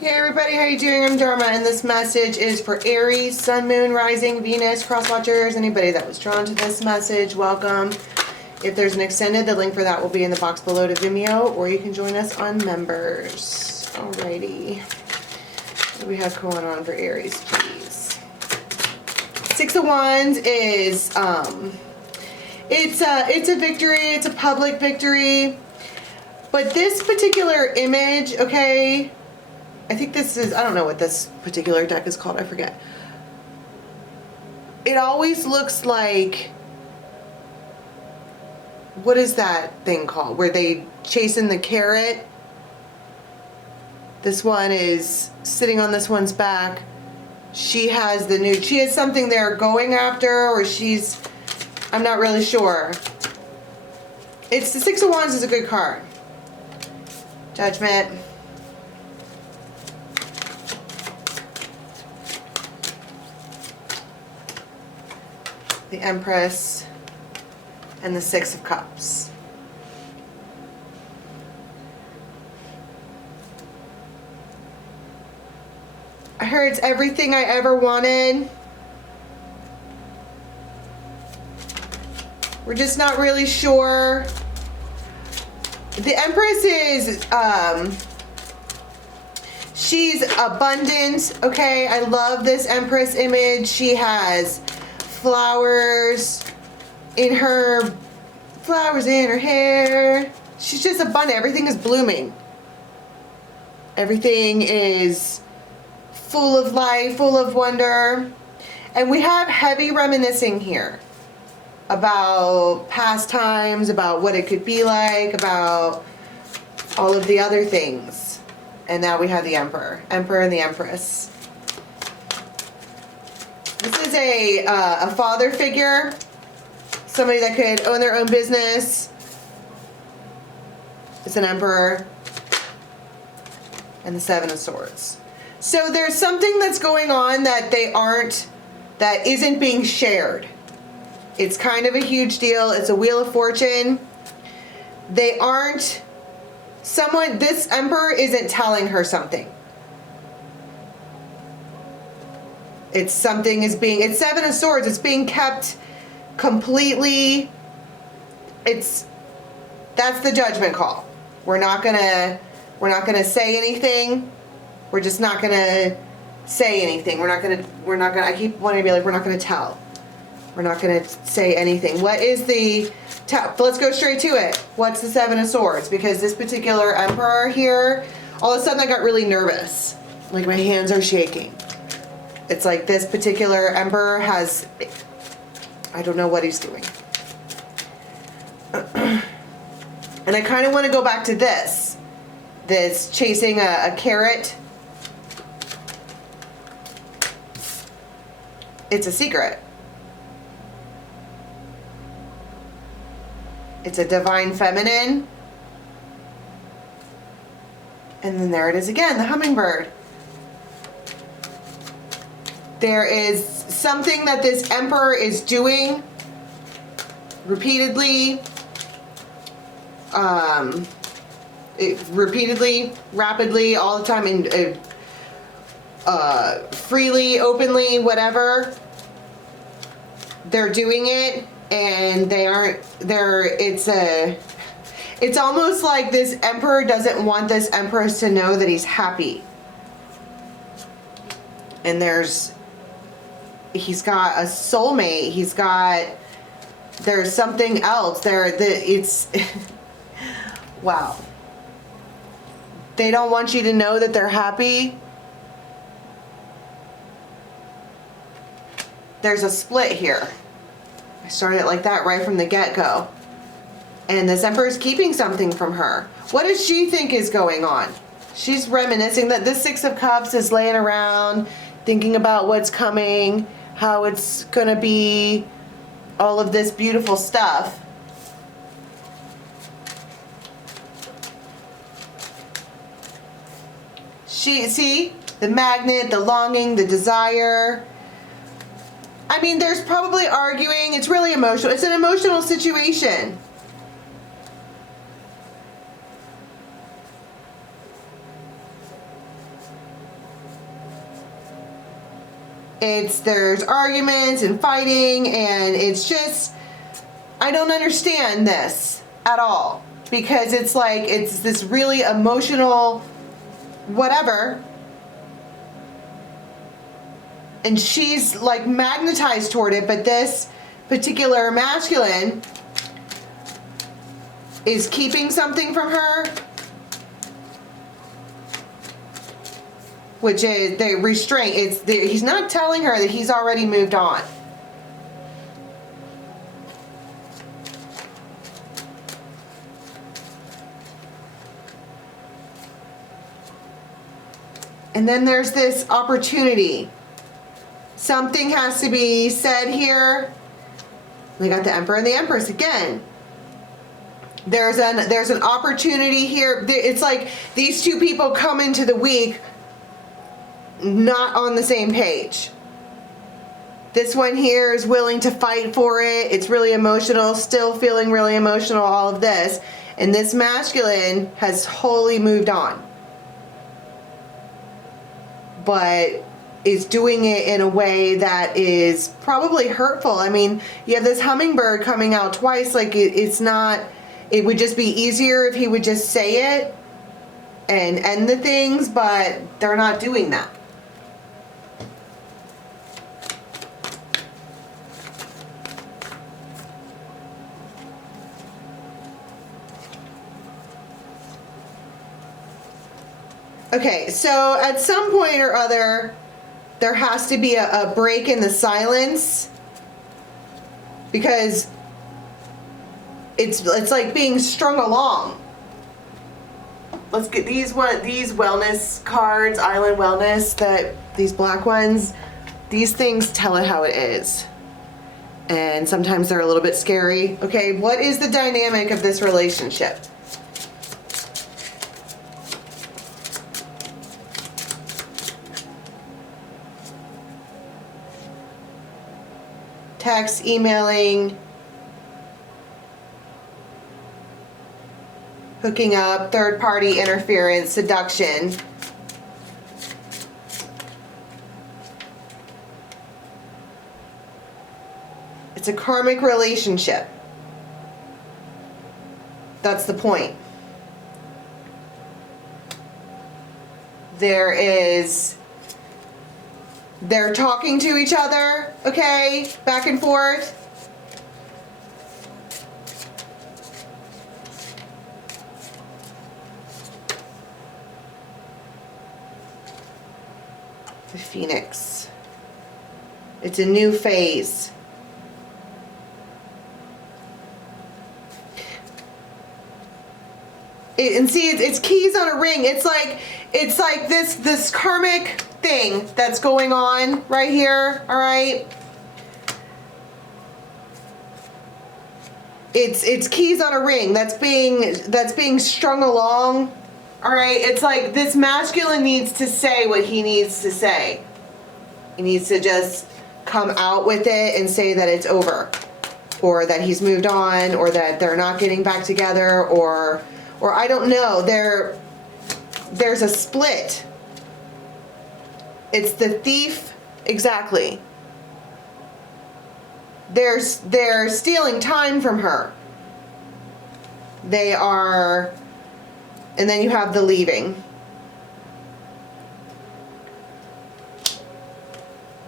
Hey everybody, how you doing? I'm Dharma, and this message is for Aries, Sun, Moon, Rising, Venus, Cross Watchers. Anybody that was drawn to this message, welcome. If there's an extended, the link for that will be in the box below to Vimeo, or you can join us on Members. Alrighty. What do we have going on for Aries, please? Six of Wands is, it's a victory, it's a public victory. But this particular image, okay, I think this is, I don't know what this particular deck is called, I forget. It always looks like, what is that thing called? Where they chasing the carrot. This one is sitting on this one's back. She has something they're going after, or she's, I'm not really sure. It's the Six of Wands is a good card. Judgment. The Empress, and the Six of Cups. I heard it's everything I ever wanted. We're just not really sure. The Empress is, she's abundant, okay? I love this Empress image. She has flowers in her hair. She's just abundant. Everything is blooming. Everything is full of life, full of wonder. And we have heavy reminiscing here about past times, about what it could be like, about all of the other things. And now we have the Emperor and the Empress. This is a father figure, somebody that could own their own business. It's an Emperor, and the Seven of Swords. So there's something that's going on that isn't being shared. It's kind of a huge deal. It's a Wheel of Fortune. This Emperor isn't telling her something. It's Seven of Swords. It's being kept completely. That's the judgment call. We're not gonna say anything. We're just not gonna say anything. We're not gonna, I keep wanting to be like, we're not gonna tell. We're not gonna say anything. What is let's go straight to it. What's the Seven of Swords? Because this particular Emperor here, all of a sudden I got really nervous. Like my hands are shaking. It's like this particular Emperor has, I don't know what he's doing. And I kind of want to go back to this chasing a carrot. It's a secret. It's a divine feminine. And then there it is again, the hummingbird. There is something that this Emperor is doing repeatedly, rapidly, all the time, and freely, openly, whatever. They're doing it, and it's almost like this Emperor doesn't want this Empress to know that he's happy. And he's got a soulmate. There's something else there. Wow. They don't want you to know that they're happy. There's a split here. I started it like that right from the get-go. And this Emperor's keeping something from her. What does she think is going on? She's reminiscing that this Six of Cups is laying around, thinking about what's coming, how it's gonna be, all of this beautiful stuff. See, the magnet, the longing, the desire. I mean, there's probably arguing. It's really emotional. It's an emotional situation. there's arguments and fighting, and it's just, I don't understand this at all, because it's like, it's this really emotional whatever, and she's like magnetized toward it, but this particular masculine is keeping something from her, which is the restraint. He's not telling her that he's already moved on. And then there's this opportunity. Something has to be said here. We got the Emperor and the Empress again. There's an opportunity here. It's like these two people come into the week not on the same page. This one here is willing to fight for it. It's really emotional, still feeling really emotional, all of this. And this masculine has wholly moved on, but is doing it in a way that is probably hurtful. I mean, you have this hummingbird coming out twice. Like it's not, it would just be easier if he would just say it and end the things, but they're not doing that. Okay, so at some point or other, there has to be a break in the silence, because it's like being strung along. Let's get these wellness cards, island wellness, these black ones. These things tell it how it is, and sometimes they're a little bit scary. Okay, what is the dynamic of this relationship? Text, emailing, hooking up, third-party interference, seduction. It's a karmic relationship. That's the point. They're talking to each other, okay, back and forth. The Phoenix. It's a new phase. And see, it's keys on a ring. It's like this karmic thing that's going on right here. All right. It's keys on a ring that's being strung along. All right. It's like this masculine needs to say what he needs to say. He needs to just come out with it and say that it's over, or that he's moved on, or that they're not getting back together, or I don't know. There's a split. It's the Thief, exactly. They're stealing time from her. They are, and then you have the Leaving.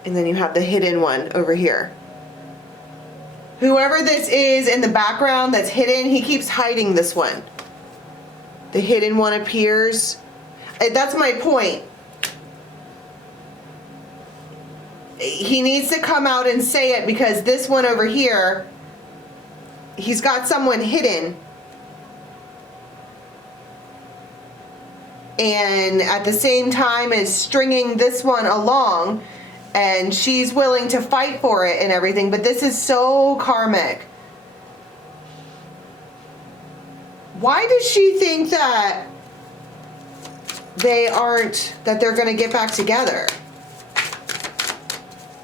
And then you have the Hidden one over here. Whoever this is in the background that's hidden, he keeps hiding this one. The hidden one appears. That's my point. He needs to come out and say it, because this one over here, he's got someone hidden. And at the same time is stringing this one along, and she's willing to fight for it and everything, but this is so karmic. Why does she think that they're going to get back together?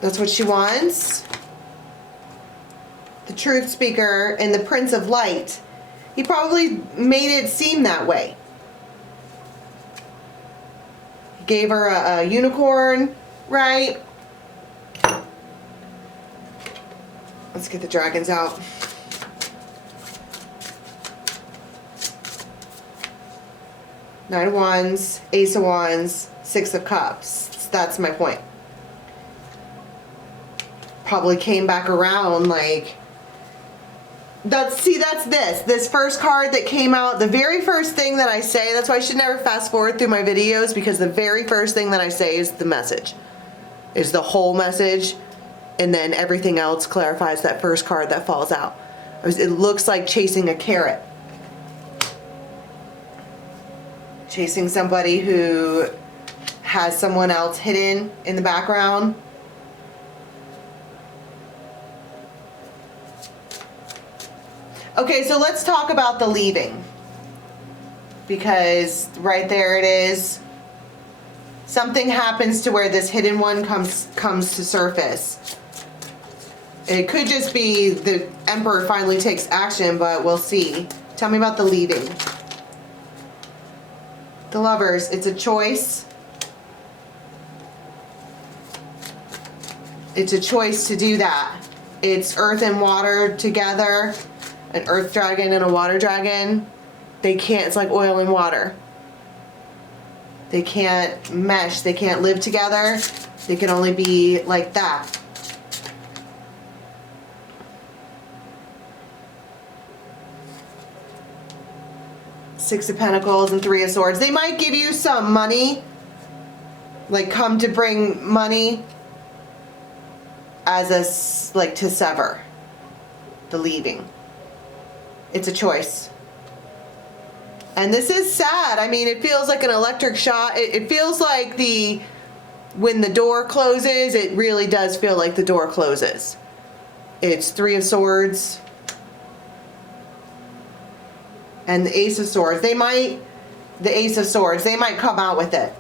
That's what she wants. The Truth Speaker and the Prince of Light. He probably made it seem that way. He gave her a unicorn, right? Let's get the dragons out. Nine of Wands, Ace of Wands, Six of Cups. That's my point. Probably came back around like... that's this first card that came out, the very first thing that I say, that's why I should never fast forward through my videos, because the very first thing that I say is the message. Is the whole message, and then everything else clarifies that first card that falls out. It looks like chasing a carrot. Chasing somebody who has someone else hidden in the background. Okay, so let's talk about the leaving. Because right there it is. Something happens to where this hidden one comes to surface. It could just be the Emperor finally takes action, but we'll see. Tell me about the leaving. The Lovers, it's a choice. It's a choice to do that. It's earth and water together. An earth dragon and a water dragon. They can't, it's like oil and water. They can't mesh, they can't live together. They can only be like that. Six of Pentacles and Three of Swords. They might give you some money, like come to bring money as a, like to sever the leaving. It's a choice. And this is sad. I mean, it feels like an electric shock. It feels like when the door closes, it really does feel like the door closes. It's Three of Swords. And the Ace of Swords. The Ace of Swords, they might come out with it.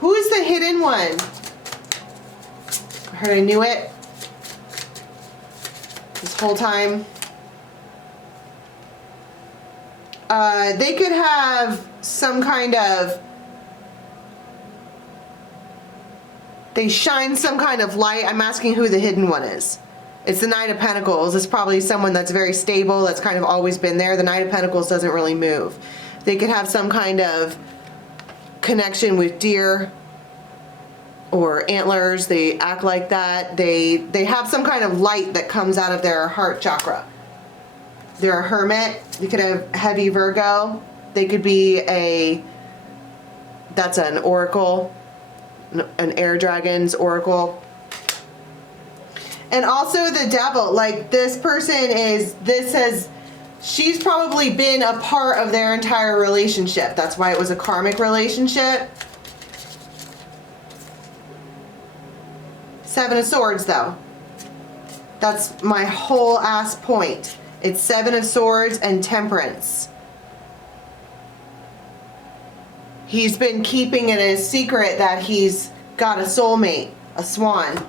Who is the hidden one? I heard I knew it. This whole time. They could have some kind of... they shine some kind of light. I'm asking who the hidden one is. It's the Knight of Pentacles. It's probably someone that's very stable, that's kind of always been there. The Knight of Pentacles doesn't really move. They could have some kind of connection with deer or antlers. They act like that. They have some kind of light that comes out of their heart chakra. They're a hermit. They could have heavy Virgo. They could be that's an oracle, an air dragon's oracle. And also the Devil, like this person she's probably been a part of their entire relationship. That's why it was a karmic relationship. Seven of Swords though. That's my whole ass point. It's Seven of Swords and Temperance. He's been keeping it a secret that he's got a soulmate, a swan.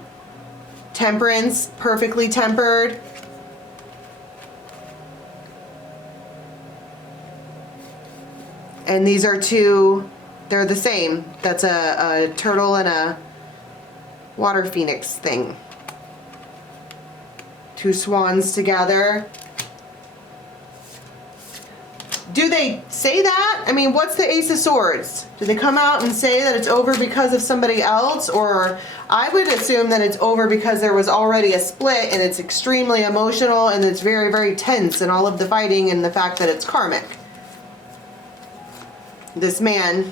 Temperance, perfectly tempered. And these are two, they're the same. That's a turtle and a water phoenix thing. Two swans together. Do they say that? I mean, what's the Ace of Swords? Do they come out and say that it's over because of somebody else? Or I would assume that it's over because there was already a split and it's extremely emotional and it's very, very tense and all of the fighting and the fact that it's karmic. This man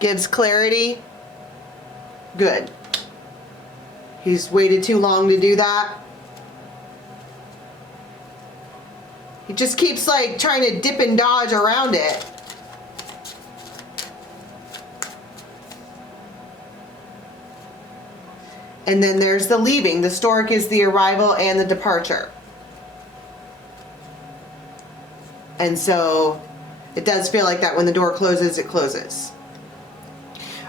gives clarity. Good. He's waited too long to do that. He just keeps like trying to dip and dodge around it. And then there's the leaving. The stork is the arrival and the departure. And so it does feel like that when the door closes, it closes.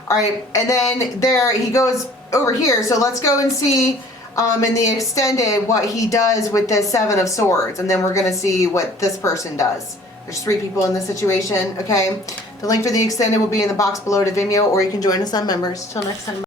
All right, and then there he goes over here. So let's go and see in the extended what he does with this Seven of Swords, and then we're going to see what this person does. There's three people in this situation, okay? The link for the extended will be in the box below to Vimeo, or you can join us on members. Till next time.